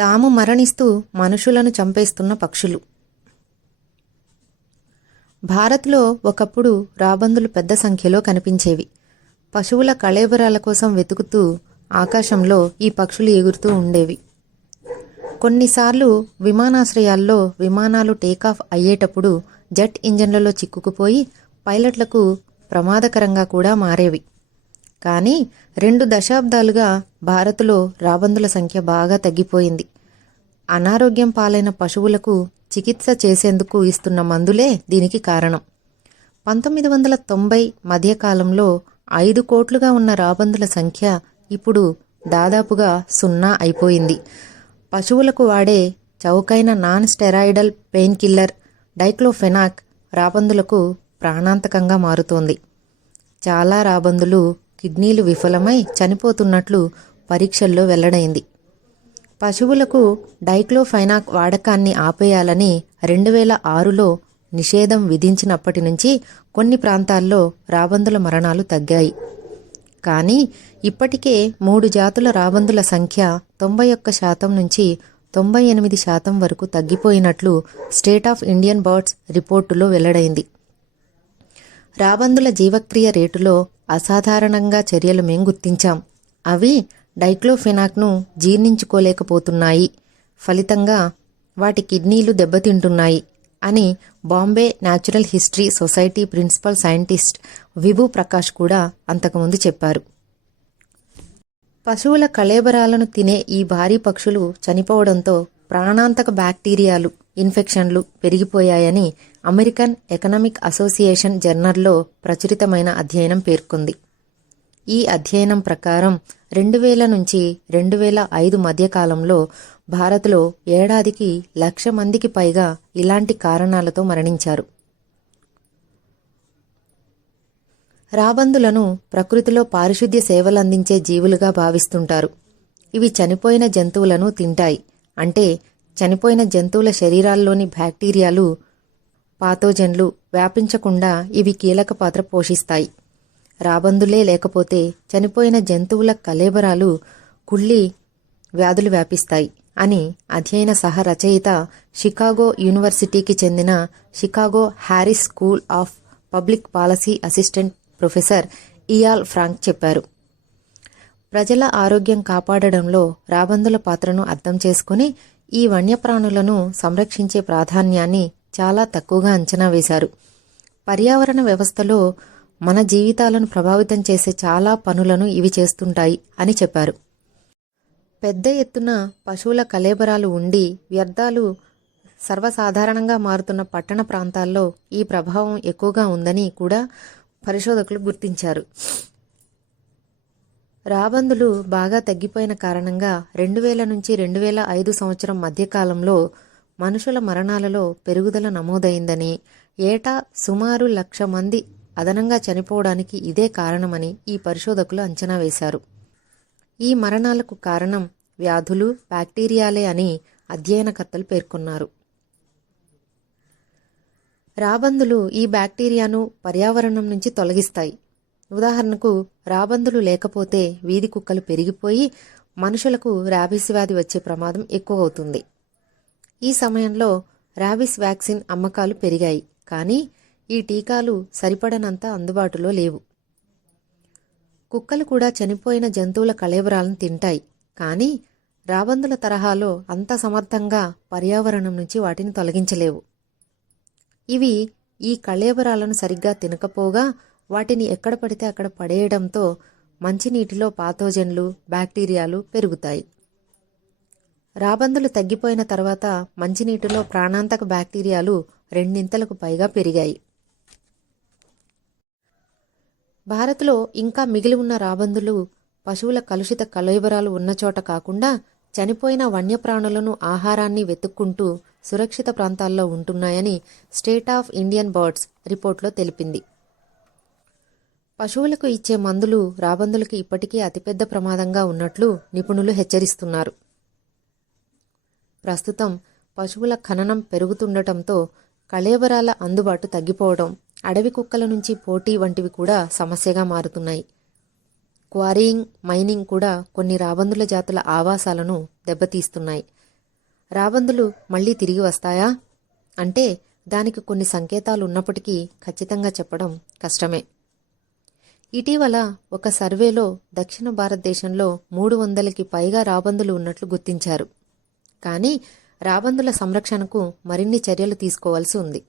తాము మరణిస్తూ మనుషులను చంపేస్తున్న పక్షులు. భారత్లో ఒకప్పుడు రాబందులు పెద్ద సంఖ్యలో కనిపించేవి. పశువుల కళేబరాల కోసం వెతుకుతూ ఆకాశంలో ఈ పక్షులు ఎగురుతూ ఉండేవి. కొన్నిసార్లు విమానాశ్రయాల్లో విమానాలు టేకాఫ్ అయ్యేటప్పుడు జెట్ ఇంజన్లలో చిక్కుకుపోయి పైలట్లకు ప్రమాదకరంగా కూడా మారేవి. కానీ 2 దశాబ్దాలుగా భారత్లో రాబందుల సంఖ్య బాగా తగ్గిపోయింది. అనారోగ్యం పాలైన పశువులకు చికిత్స చేసేందుకు ఇస్తున్న మందులే దీనికి కారణం. 1990 మధ్యకాలంలో 5 కోట్లుగా ఉన్న రాబందుల సంఖ్య ఇప్పుడు దాదాపుగా 0 అయిపోయింది. పశువులకు వాడే చౌకైన non steroidal pain killer diclofenac రాబందులకు ప్రాణాంతకంగా మారుతోంది. చాలా రాబందులు కిడ్నీలు విఫలమై చనిపోతున్నట్లు పరీక్షల్లో వెల్లడైంది. పశువులకు డైక్లోఫెనాక్ వాడకాన్ని ఆపేయాలని 2006లో నిషేధం విధించినప్పటి నుంచి కొన్ని ప్రాంతాల్లో రాబందుల మరణాలు తగ్గాయి. కానీ ఇప్పటికే 3 జాతుల రాబందుల సంఖ్య 91% నుంచి 98% వరకు తగ్గిపోయినట్లు స్టేట్ ఆఫ్ ఇండియన్ బర్డ్స్ రిపోర్టులో వెల్లడైంది. రాబందుల జీవక్రియ రేటులో అసాధారణంగా చర్యలు మేం గుర్తించాం. అవి డైక్లోఫెనాక్ను జీర్ణించుకోలేకపోతున్నాయి. ఫలితంగా వాటి కిడ్నీలు దెబ్బతింటున్నాయి అని Bombay natural history society principal scientist Vibhu Prakash కూడా అంతకుముందు చెప్పారు. పశువుల కళేబరాలను తినే ఈ భారీ పక్షులు చనిపోవడంతో ప్రాణాంతక బ్యాక్టీరియాలు, ఇన్ఫెక్షన్లు పెరిగిపోయాయని అమెరికన్ ఎకనామిక్ అసోసియేషన్ జర్నల్లో ప్రచురితమైన అధ్యయనం పేర్కొంది. ఈ అధ్యయనం ప్రకారం 2000 నుంచి 2005 మధ్యకాలంలో భారత్లో ఏడాదికి 1,00,000 మందికి పైగా ఇలాంటి కారణాలతో మరణించారు. రాబందులను ప్రకృతిలో పారిశుద్ధ్య సేవలందించే జీవులుగా భావిస్తుంటారు. ఇవి చనిపోయిన జంతువులను తింటాయి. అంటే చనిపోయిన జంతువుల శరీరాల్లోని బ్యాక్టీరియాలు, పాథోజన్లు వ్యాపించకుండా ఇవి కీలక పాత్ర పోషిస్తాయి. రాబందులే లేకపోతే చనిపోయిన జంతువుల కళేబరాలు కుళ్ళి వ్యాధులు వ్యాపిస్తాయి అని అధ్యయన సహ రచయిత షికాగో యూనివర్సిటీకి చెందిన Chicago Harris school of public policy assistant professor Eyal Frank చెప్పారు. ప్రజల ఆరోగ్యం కాపాడడంలో రాబందుల పాత్రను అర్థం చేసుకుని ఈ వన్యప్రాణులను సంరక్షించే ప్రాధాన్యాన్ని చాలా తక్కువగా అంచనా వేశారు. పర్యావరణ వ్యవస్థలో మన జీవితాలను ప్రభావితం చేసే చాలా పనులను ఇవి చేస్తుంటాయి అని చెప్పారు. పెద్ద ఎత్తున పశువుల కళేబరాలు ఉండి వ్యర్థాలు సర్వసాధారణంగా మారుతున్న పట్టణ ప్రాంతాల్లో ఈ ప్రభావం ఎక్కువగా ఉందని కూడా పరిశోధకులు గుర్తించారు. రాబందులు బాగా తగ్గిపోయిన కారణంగా 2000 నుంచి 2005 సంవత్సరం మధ్యకాలంలో మనుషుల మరణాలలో పెరుగుదల నమోదైందని, ఏటా సుమారు 1,00,000 మంది అదనంగా చనిపోవడానికి ఇదే కారణమని ఈ పరిశోధకులు అంచనా వేశారు. ఈ మరణాలకు కారణం వ్యాధులు, బ్యాక్టీరియాలే అని అధ్యయనకర్తలు పేర్కొన్నారు. రాబందులు ఈ బ్యాక్టీరియాను పర్యావరణం నుంచి తొలగిస్తాయి. ఉదాహరణకు రాబందులు లేకపోతే వీధి కుక్కలు పెరిగిపోయి మనుషులకు ర్యాబీస్ వ్యాధి వచ్చే ప్రమాదం ఎక్కువ అవుతుంది. ఈ సమయంలో ర్యాబీస్ వ్యాక్సిన్ అమ్మకాలు పెరిగాయి. కానీ ఈ టీకాలు సరిపడనంత అందుబాటులో లేవు. కుక్కలు కూడా చనిపోయిన జంతువుల కళేబరాలను తింటాయి. కానీ రాబందుల తరహాలో అంత సమర్థంగా పర్యావరణం నుంచి వాటిని తొలగించలేవు. ఇవి ఈ కళేబరాలను సరిగ్గా తినకపోగా వాటిని ఎక్కడ పడితే అక్కడ పడేయడంతో మంచినీటిలో పాథోజన్లు, బ్యాక్టీరియాలు పెరుగుతాయి. రాబందులు తగ్గిపోయిన తర్వాత మంచినీటిలో ప్రాణాంతక బ్యాక్టీరియాలు 2 పైగా పెరిగాయి. భారత్లో ఇంకా మిగిలి ఉన్న రాబందులు పశువుల కలుషిత కళేబరాలు ఉన్నచోట కాకుండా చనిపోయిన వన్యప్రాణులను, ఆహారాన్ని వెతుక్కుంటూ సురక్షిత ప్రాంతాల్లో ఉంటున్నాయని స్టేట్ ఆఫ్ ఇండియన్ బర్డ్స్ రిపోర్ట్లో తెలిపింది. పశువులకు ఇచ్చే మందులు రాబందులకు ఇప్పటికీ అతిపెద్ద ప్రమాదంగా ఉన్నట్లు నిపుణులు హెచ్చరిస్తున్నారు. ప్రస్తుతం పశువుల ఖననం పెరుగుతుండటంతో కళేబరాల అందుబాటు తగ్గిపోవడం, అడవి కుక్కల నుంచి పోటీ వంటివి కూడా సమస్యగా మారుతున్నాయి. క్వారీయింగ్, మైనింగ్ కూడా కొన్ని రాబందుల జాతుల ఆవాసాలను దెబ్బతీస్తున్నాయి. రాబందులు మళ్ళీ తిరిగి వస్తాయా అంటే దానికి కొన్ని సంకేతాలు ఉన్నప్పటికీ ఖచ్చితంగా చెప్పడం కష్టమే. ఇటీవల ఒక సర్వేలో దక్షిణ భారతదేశంలో 300కి పైగా రాబందులు ఉన్నట్లు గుర్తించారు. కానీ రాబందుల సంరక్షణకు మరిన్ని చర్యలు తీసుకోవాల్సి ఉంది.